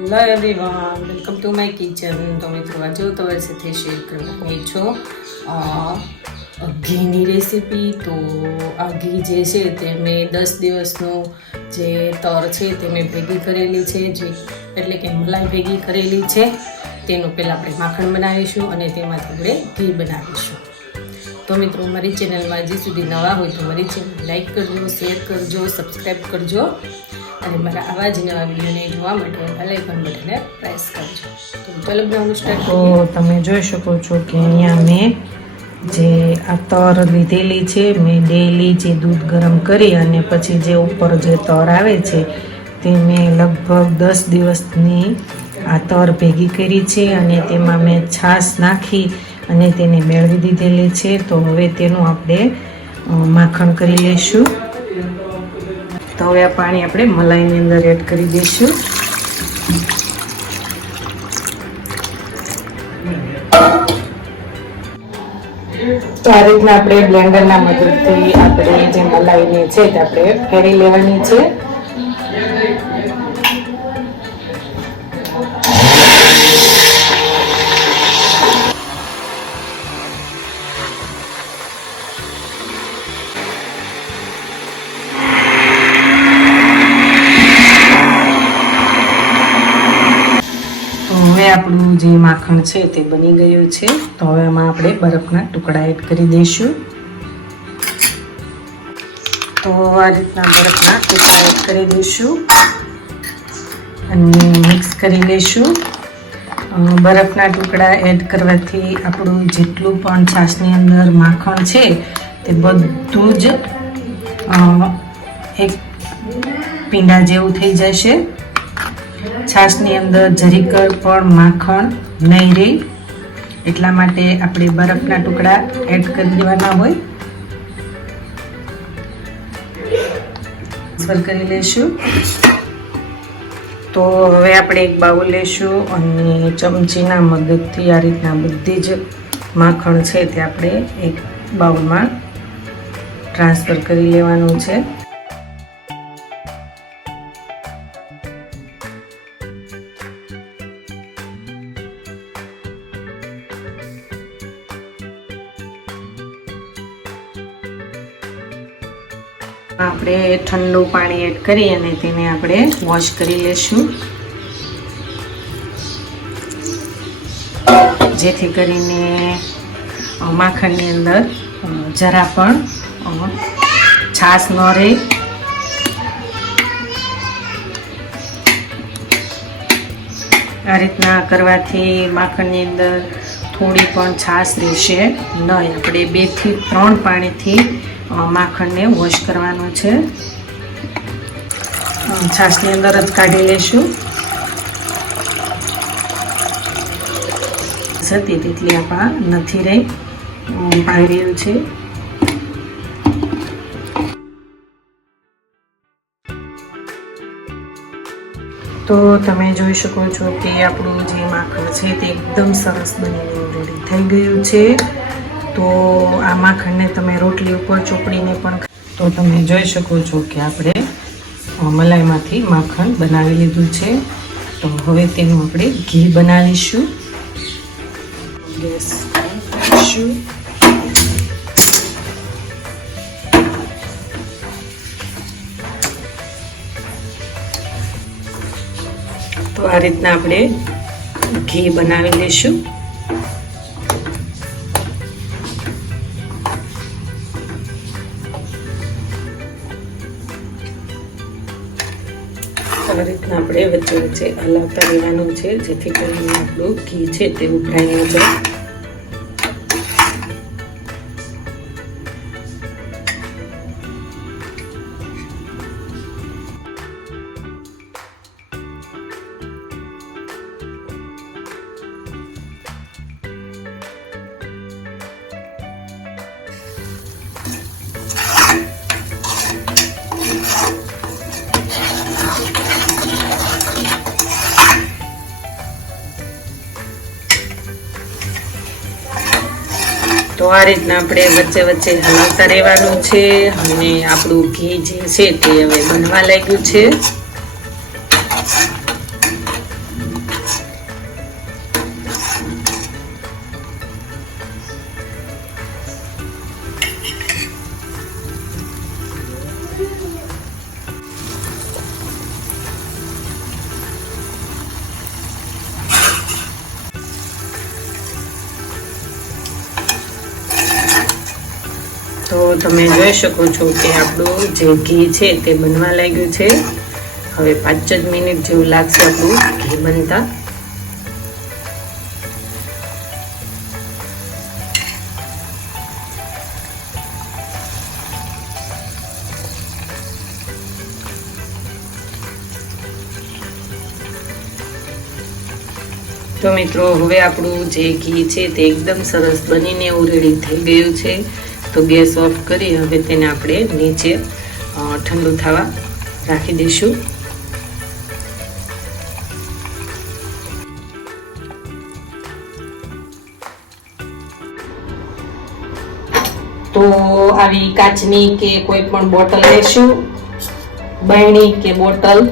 Hello everyone, welcome to my kitchen. તો મિત્રો આજે હું તમારી સાથે શેર કરવાની છું ઘીની રેસીપી. તો આ ઘી જે છે તે મેં 10 દિવસનું જે તર છે તે મેં ભેગી કરેલી છે, જે એટલે કે મલાઈ ભેગી કરેલી છે. તેનું પહેલાં આપણે માખણ બનાવીશું અને તેમાંથી આપણે ઘી બનાવીશું. તો મિત્રો મારી ચેનલમાં હજી સુધી નવા હોય તો મારી ચેનલ લાઈક કરજો, શેર કરજો, સબસ્ક્રાઈબ કરજો અને મારા આવા જ નવા વિડીયોને જોવા માટે બેલ આઇકન બટનને પ્રેસ કરજો. તો ચાલો બનાવવાનું સ્ટાર્ટ. તો તમે જોઈ શકો છો કે અહીંયા મેં જે આ તર લીધેલી છે, મેં ડેલી જે દૂધ ગરમ કરી અને પછી જે ઉપર જે તર આવે છે તે મેં લગભગ 10 દિવસની આ તર ભેગી કરી છે અને તેમાં મેં છાશ નાખી અને તેને મેળવી દીધેલી છે. તો હવે તેનું આપણે માખણ કરી લઈશું. તો હવે આ પાણી આપણે મલાઈની અંદર એડ કરી દઈશું. તો આ રીતના આપણે બ્લેન્ડરના મદદથી આપણે જે મલાઈને છે તે આપણે ફેરી લેવાની છે. હવે આપણું જે માખણ છે તે બની ગયું છે. તો હવે આમાં આપણે બરફના ટુકડા એડ કરી દઈશું. તો આ રીતના બરફના ટુકડા એડ કરી દઈશું અને મિક્સ કરી લઈશું. બરફના ટુકડા એડ કરવાથી આપણું જેટલું પણ છાશની અંદર માખણ છે તે બધું જ એક પીંડા જેવું થઈ જશે. છાશની અંદર જરીકર પણ માખણ નહીં રહે, એટલા માટે આપણે બરફના ટુકડા એડ કરી દેવાના હોય. ટ્રાન્સફર કરી લઈશું. તો હવે આપણે એક બાઉલ લઈશું અને ચમચીના મદદથી આ રીતના બધી જ માખણ છે તે આપણે એક બાઉલમાં ટ્રાન્સફર કરી લેવાનું છે. આપણે ઠંડુ પાણી એડ કરી અને તેને આપણે વોશ કરી લઈશું, જેથી કરીને માખણની અંદર જરા પણ છાશ ન રહે. આ રીતના કરવાથી માખણની અંદર થોડી પણ છાશ રહેશે નહીં. આપણે 2 થી 3 પાણીથી માખણને વોશ કરવાનું છે. છાશની અંદર જ કાઢી લઈશું. સતી તેટલી આપણા નથી રહી પાઈ રહ્યું છે. તો તમે જોઈ શકો છો કે આપણું જે માખણ છે તે એકદમ સરસ બનીને રેડી થઈ ગયું છે. તો આ માખણને તમે રોટલી ઉપર ચોપડીને પણ, તો તમે જોઈ શકો છો કે આપણે મલાઈમાંથી માખણ બનાવી લીધું છે. તો હવે તેનું આપણે ઘી બનાવીશું. ગેસ કરીશું. તો આ રીતના આપણે ઘી બનાવી લઈશું. આ રીતના આપણે વચ્ચે વચ્ચે હલાવતા રહેવાનું છે, જેથી કરીને આપણું ઘી છે તે ઉભરાઈ ન જાય. તો આ રીતના આપણે વચ્ચે વચ્ચે હલાવતા રહેવાનું છે અને આપણું ઘી જે છે તે હવે બનવા લાગ્યું છે. તો તમે જોઈ શકો છો કે આપણું જે ઘી છે તે બનવા લાગ્યું છે. હવે 5 જ મિનિટ જેવું લાગશે આપણું ઘી બનતા. તો મિત્રો હવે આપણું જે ઘી છે તે એકદમ સરસ બનીને એવું રેડી થઈ ગયું છે. તો ગેસ ઓફ કરી હવે તેને આપણે નીચે ઠંડુ થવા રાખી દઈશું. તો આવી કાચની કે કોઈ પણ બોટલ લેશું, બરણી કે બોટલ.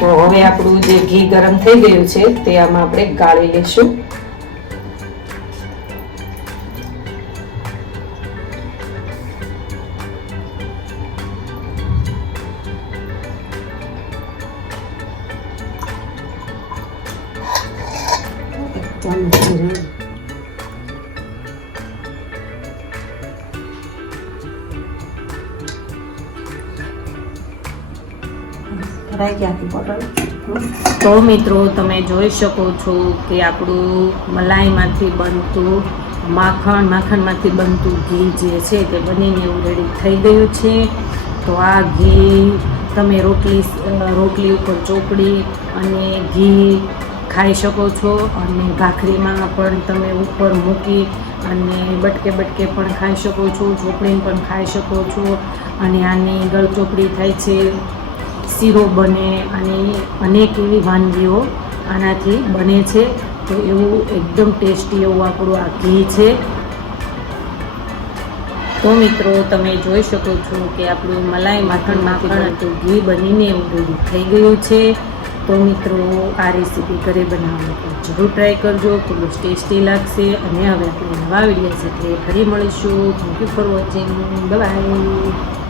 તો હવે આપણું જે ઘી ગરમ થઈ ગયું છે તે આમાં આપણે ગાળી લેશું. તો મિત્રો તમે જોઈ શકો છો કે આપણું મલાઈમાંથી બનતું માખણમાંથી બનતું ઘી જે છે તે બનીને એવું રેડી થઈ ગયું છે. તો આ ઘી તમે રોટલી ઉપર ચોપડી અને ઘી ખાઈ શકો છો, અને ભાખરીમાં પણ તમે ઉપર મૂકી અને બટકે પણ ખાઈ શકો છો, ચોપડીને પણ ખાઈ શકો છો. અને આની ગળચોપડી થાય છે, શીરો બને, અને અનેક એવી વાનગીઓ આનાથી બને છે. તો એવું એકદમ ટેસ્ટી એવું આપણું આ ઘી છે. તો મિત્રો તમે જોઈ શકો છો કે આપણું મલાઈ માખણ તો ઘી બનીને એવું રેડી થઈ ગયું છે. તો મિત્રો આ રેસીપી ઘરે બનાવવાનું જરૂર ટ્રાય કરજો, ખૂબ જ ટેસ્ટી લાગશે. અને હવે આપણે નવા વિડીયો સાથે ફરી મળીશું. Thank you for watching. By.